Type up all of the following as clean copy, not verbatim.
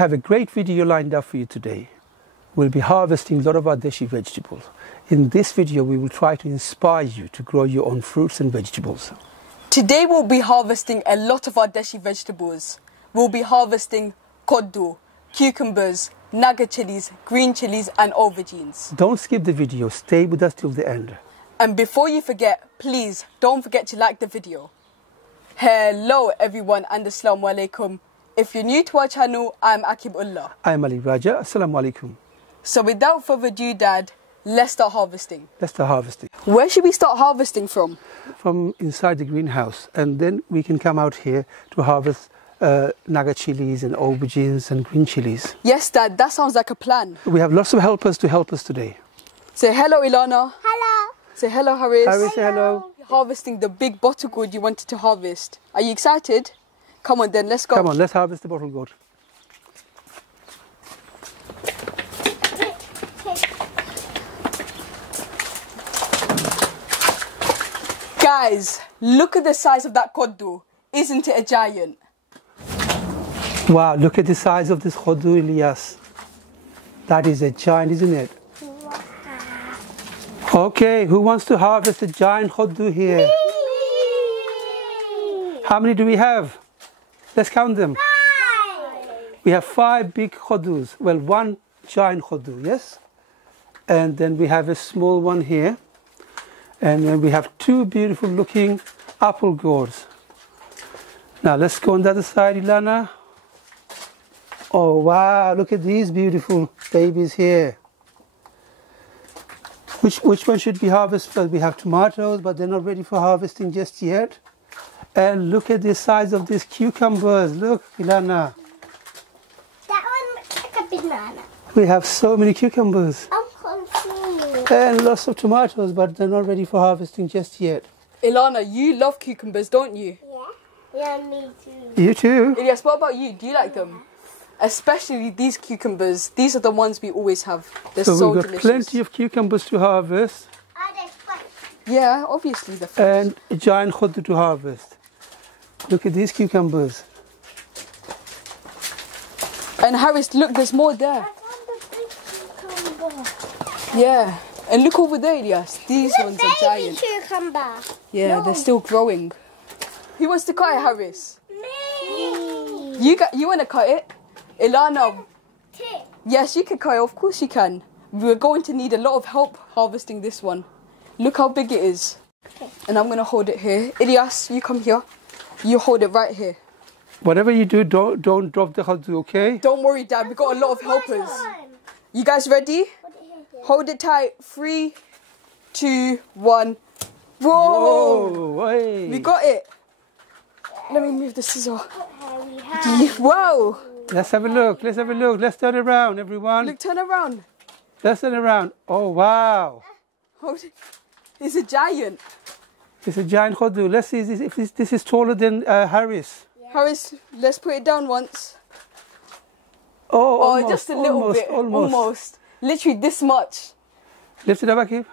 have a great video lined up for you today. We'll be harvesting a lot of our deshi vegetables. In this video, we will try to inspire you to grow your own fruits and vegetables. Today we'll be harvesting a lot of our deshi vegetables. We'll be harvesting khodu, cucumbers, Naga chilies, green chilies and aubergines. Don't skip the video, stay with us till the end. And before you forget, please don't forget to like the video. Hello everyone and Assalamu alaikum. If you're new to our channel, I'm Akibullah. I'm Ali Raja. Assalamu alaikum. So without further ado, Dad, let's start harvesting. Let's start harvesting. Where should we start harvesting from? From inside the greenhouse, and then we can come out here to harvest Naga chilies and aubergines and green chilies. Yes, Dad, that sounds like a plan. We have lots of helpers to help us today. Say hello, Ilana. Hello. Say hello, Haris. Haris, say hello. Harvesting the big bottle gourd you wanted to harvest. Are you excited? Come on then, let's go. Come on, let's harvest the bottle gourd. Guys, look at the size of that khodu. Isn't it a giant? Wow, look at the size of this khodu, Ilyas. That is a giant, isn't it? Okay, who wants to harvest a giant khodu here? Me. How many do we have? Let's count them. 5. We have 5 big khodus. Well, 1 giant khodu, yes? And then we have a small one here. And then we have 2 beautiful looking apple gourds. Now let's go on the other side, Ilana. Oh wow, look at these beautiful babies here. Which one should we harvest first? We have tomatoes, but they're not ready for harvesting just yet. And look at the size of these cucumbers. Look, Ilana. That one looks like a banana. We have so many cucumbers. I'm confused. And lots of tomatoes, but they're not ready for harvesting just yet. Ilana, you love cucumbers, don't you? Yeah, me too. You too? Ilyas, what about you? Do you like them? Especially these cucumbers. These are the ones we always have. They're so we've got delicious. plenty of cucumbers to harvest. Are they fresh? Yeah, obviously they're fresh. And a giant khodu to harvest. Look at these cucumbers. And Haris, look, there's more there. I found a big cucumber. Yeah. And look over there, Ilyas. These ones are giant. Cucumber. Yeah, No. they're still growing. Who wants to cut it, Haris? Me. You want to cut it? Ilana, Tick. yes, you can cut it. Of course you can. We're going to need a lot of help harvesting this one. Look how big it is. And I'm going to hold it here. Ilyas, you come here. You hold it right here. Whatever you do, don't drop the khodu, okay? Don't worry, Dad. We've got a lot of helpers. You guys ready? Hold it tight. 3, 2, 1. Whoa! Whoa, hey. We got it. Let me move the scissor. Okay, Whoa! Let's have a look. Let's have a look. Let's turn around, everyone. Look, turn around. Let's turn around. Oh, wow. Hold it. It's a giant. It's a giant khodu. Let's see if this is taller than Haris. Haris, let's put it down once. Oh, almost, just a little bit. Almost. Literally this much. Lift it up, Akib.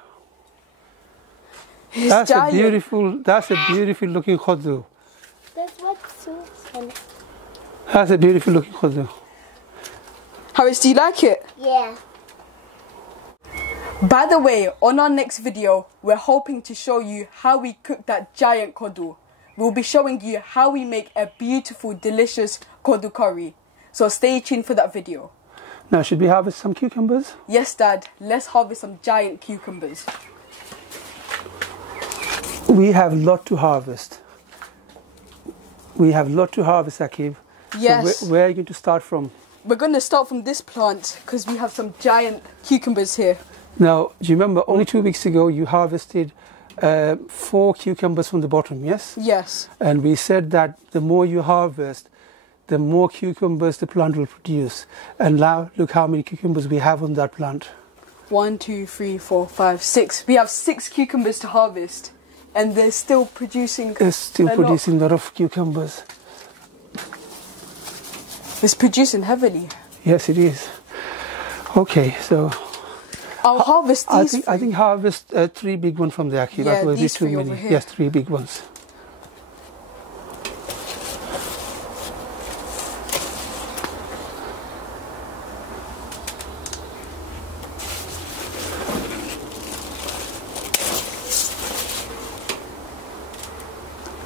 It's That's giant. a beautiful looking khodu. That's what suits him. That's a beautiful looking khodu. Haris, do you like it? Yeah. By the way, on our next video, we're hoping to show you how we cook that giant khodu. We'll be showing you how we make a beautiful, delicious khodu curry. So stay tuned for that video. Now, should we harvest some cucumbers? Yes, Dad, let's harvest some giant cucumbers. We have a lot to harvest. We have a lot to harvest, Akib. Yes. So where are you going to start from? We're going to start from this plant because we have some giant cucumbers here. Now, do you remember only 2 weeks ago you harvested 4 cucumbers from the bottom, yes? Yes. And we said that the more you harvest, the more cucumbers the plant will produce. And now look how many cucumbers we have on that plant. 1, 2, 3, 4, 5, 6. We have 6 cucumbers to harvest. And they're still producing It's still a producing a lot of cucumbers. It's producing heavily. Yes, it is. Okay, so I'll harvest these. I think harvest 3 big ones from the Akib. Yeah, That will be these too 3 many. over here. Yes, 3 big ones.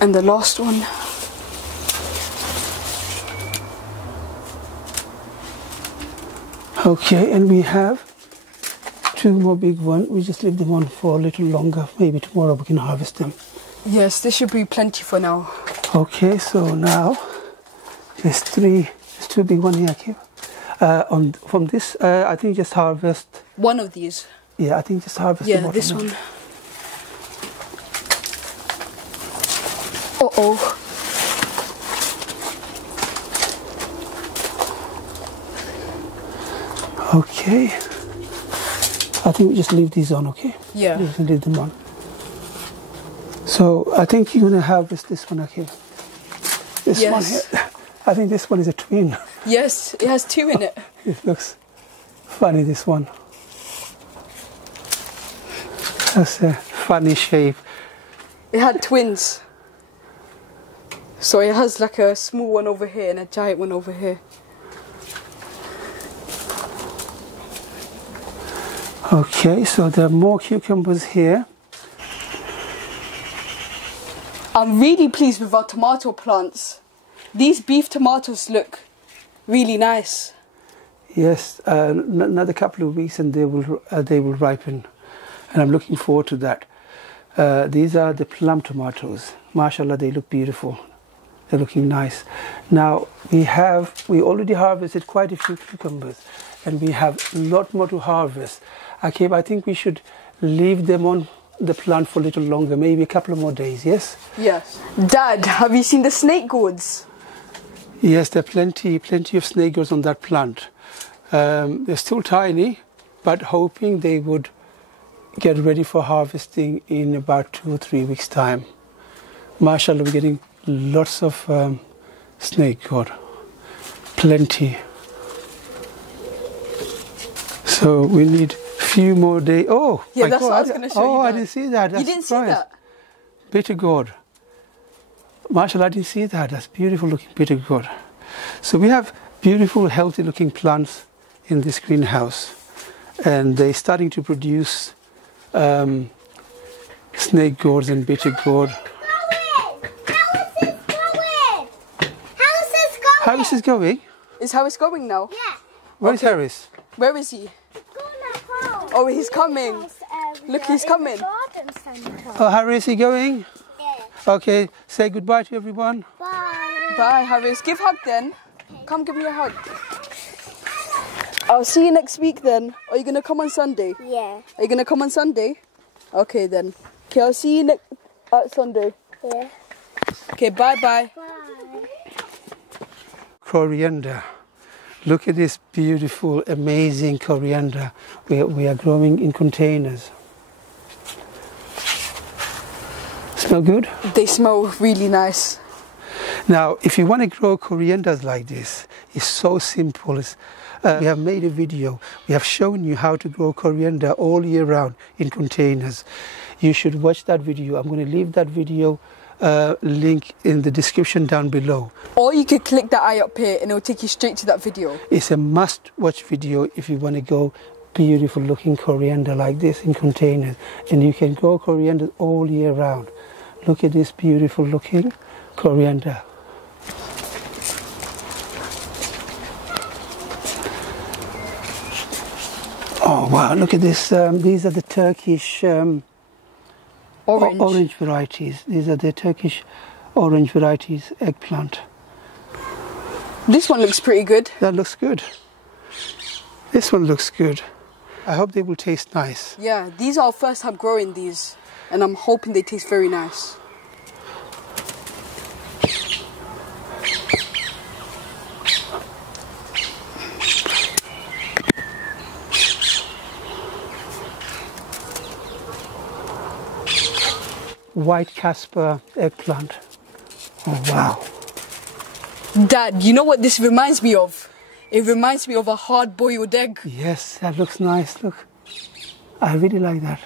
And the last one. Okay, and we have 2 more big ones. We just leave them on for a little longer. Maybe tomorrow we can harvest them. Yes, this should be plenty for now. Okay, so now there's 2 big ones here, Akib. From this, I think just harvest. One of these. Yeah, I think just harvest. Yeah, this one. Uh-oh. Okay. I think we just leave these on, okay? Yeah. We can leave them on. So I think you're gonna harvest this one, okay? This one here. I think this one is a twin. Yes, it has 2 in it. It looks funny, this one. That's a funny shape. It had twins. So it has like a small one over here and a giant one over here. Okay, so there are more cucumbers here. I'm really pleased with our tomato plants. These beef tomatoes look really nice. Yes, another couple of weeks and they will ripen, and I'm looking forward to that. These are the plum tomatoes. Mashallah, they look beautiful. They're looking nice. Now we already harvested quite a few cucumbers, and we have a lot more to harvest. Okay, I think we should leave them on the plant for a little longer, maybe a couple of more days. Yes. Yes. Dad, have you seen the snake gourds? Yes, there are plenty of snake gourds on that plant. They're still tiny, but hoping they would get ready for harvesting in about 2 or 3 weeks' time. Mashallah, we're getting lots of snake gourd, plenty. So we need a few more days. Oh, yeah, my that's God. what I was going to show you. Oh, I didn't see that. You didn't see that? Bitter gourd. Mashallah, I didn't see that. That's beautiful looking bitter gourd. So we have beautiful, healthy looking plants in this greenhouse, and they're starting to produce snake gourds and bitter gourd. Harris is going? Is Harris going now? Yeah. Where is Harris? Where is he? Oh, he's coming. Look, he's coming. Oh, Harris, is he going? Yeah. Okay, say goodbye to everyone. Bye. Bye, Harris. Give hug then. Come give me a hug. I'll see you next week then. Are you going to come on Sunday? Yeah. Are you going to come on Sunday? Okay then. Okay, I'll see you at Sunday. Yeah. Okay, bye-bye. Bye. Coriander. Look at this beautiful, amazing coriander we are growing in containers. Smell good? They smell really nice. Now, if you want to grow corianders like this, it's so simple. We have made a video. We have shown you how to grow coriander all year round in containers. You should watch that video. I'm going to leave that video link in the description down below. Or you could click that eye up here and it'll take you straight to that video. It's a must-watch video if you want to grow beautiful looking coriander like this in containers. And you can grow coriander all year round. Look at this beautiful looking coriander. Oh wow, look at this. These are the Turkish orange varieties. These are the Turkish orange varieties eggplant. This one looks pretty good. That looks good. This one looks good. I hope they will taste nice. Yeah, these are our first time growing these, and I'm hoping they taste very nice. White Casper eggplant. Oh wow. Dad, you know what this reminds me of? It reminds me of a hard-boiled egg. Yes, that looks nice. Look, I really like that.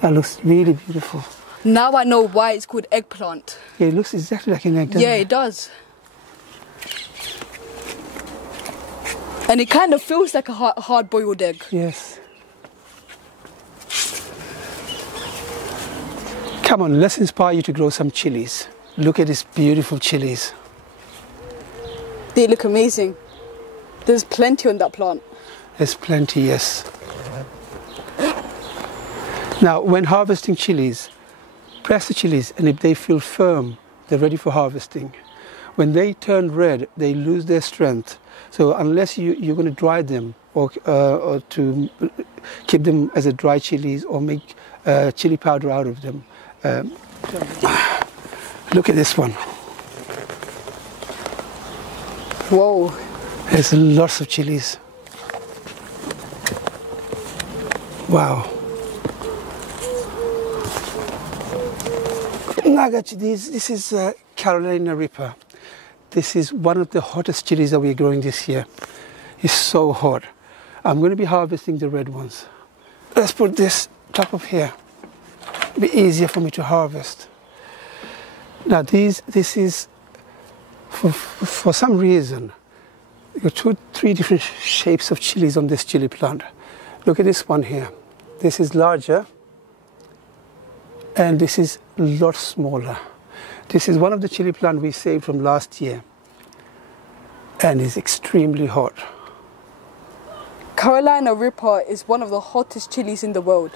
That looks really beautiful. Now I know why it's called eggplant. Yeah, it looks exactly like an egg, doesn't Yeah, it does. And it kind of feels like a hard-boiled egg. Yes. Come on, let's inspire you to grow some chilies. Look at these beautiful chilies. They look amazing. There's plenty on that plant. There's plenty, yes. Now, when harvesting chilies, press the chilies, and if they feel firm, they're ready for harvesting. When they turn red, they lose their strength. So unless you're going to dry them or to keep them as a dry chilies or make chili powder out of them. Look at this one. Whoa. There's lots of chilies. Wow. Naga chilies, this is Carolina Reaper. This is one of the hottest chilies that we're growing this year. It's so hot. I'm going to be harvesting the red ones. Let's put this top up here. It'll be easier for me to harvest. Now this is, for some reason, you've got 3 different shapes of chilies on this chili plant. Look at this one here. This is larger, and this is a lot smaller. This is one of the chili plants we saved from last year, and it's extremely hot. Carolina Reaper is one of the hottest chilies in the world.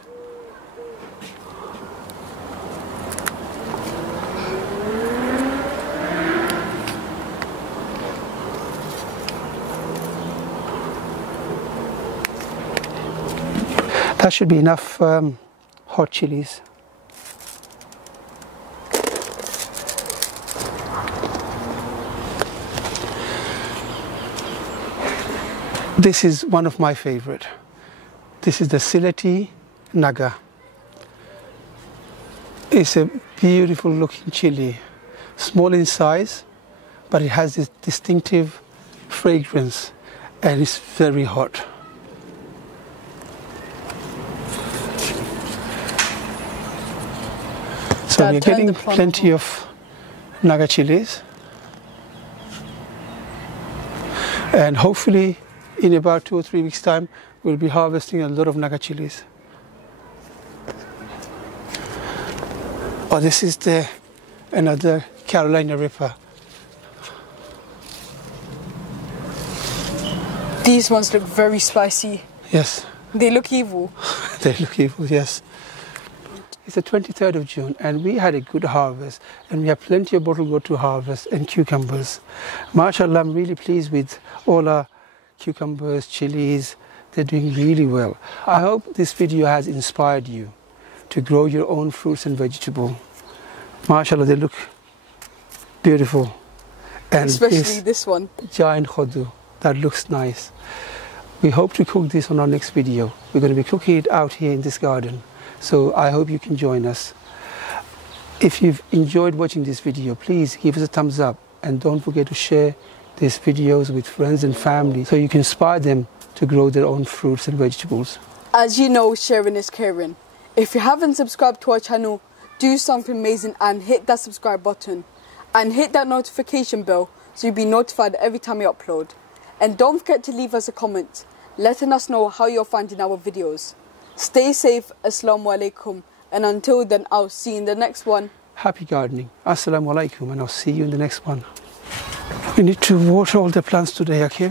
That should be enough hot chilies. This is one of my favorite. This is the Cilantro Naga. It's a beautiful looking chili, small in size, but it has this distinctive fragrance, and it's very hot. So we're getting plenty of Naga chilies, and hopefully in about 2 or 3 weeks time we'll be harvesting a lot of Naga chilies. Oh, this is another Carolina Reaper. These ones look very spicy. Yes. They look evil. They look evil, yes. It's the 23rd of June, and we had a good harvest, and we have plenty of bottle gourd to harvest and cucumbers. MashaAllah, I'm really pleased with all our cucumbers, chilies. They're doing really well. I hope this video has inspired you to grow your own fruits and vegetables. MashaAllah, they look beautiful. And especially this one. Giant khodu, that looks nice. We hope to cook this on our next video. We're going to be cooking it out here in this garden. So I hope you can join us. If you've enjoyed watching this video, please give us a thumbs up, and don't forget to share these videos with friends and family so you can inspire them to grow their own fruits and vegetables. As you know, sharing is caring. If you haven't subscribed to our channel, do something amazing and hit that subscribe button. And hit that notification bell so you'll be notified every time we upload. And don't forget to leave us a comment, letting us know how you're finding our videos. Stay safe, Assalamu alaikum, and until then, I'll see you in the next one. Happy gardening. Assalamu alaikum, and I'll see you in the next one. We need to water all the plants today, Akib.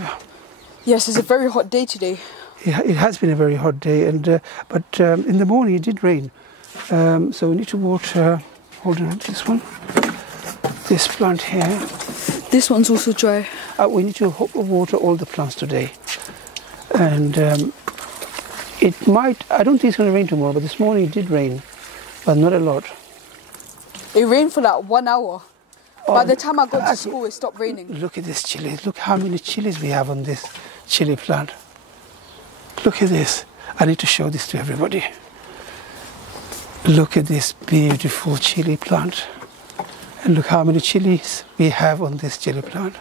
Yes, it's a very hot day today. Yeah, it has been a very hot day, and but in the morning it did rain. So we need to water, hold on, this one, this plant here. This one's also dry. We need to water all the plants today. And it might, I don't think it's going to rain tomorrow, but this morning it did rain, but not a lot. It rained for like 1 hour. By the time I got to school, it stopped raining. Look at this chili. Look how many chilies we have on this chili plant. Look at this. I need to show this to everybody. Look at this beautiful chili plant. And look how many chilies we have on this chili plant.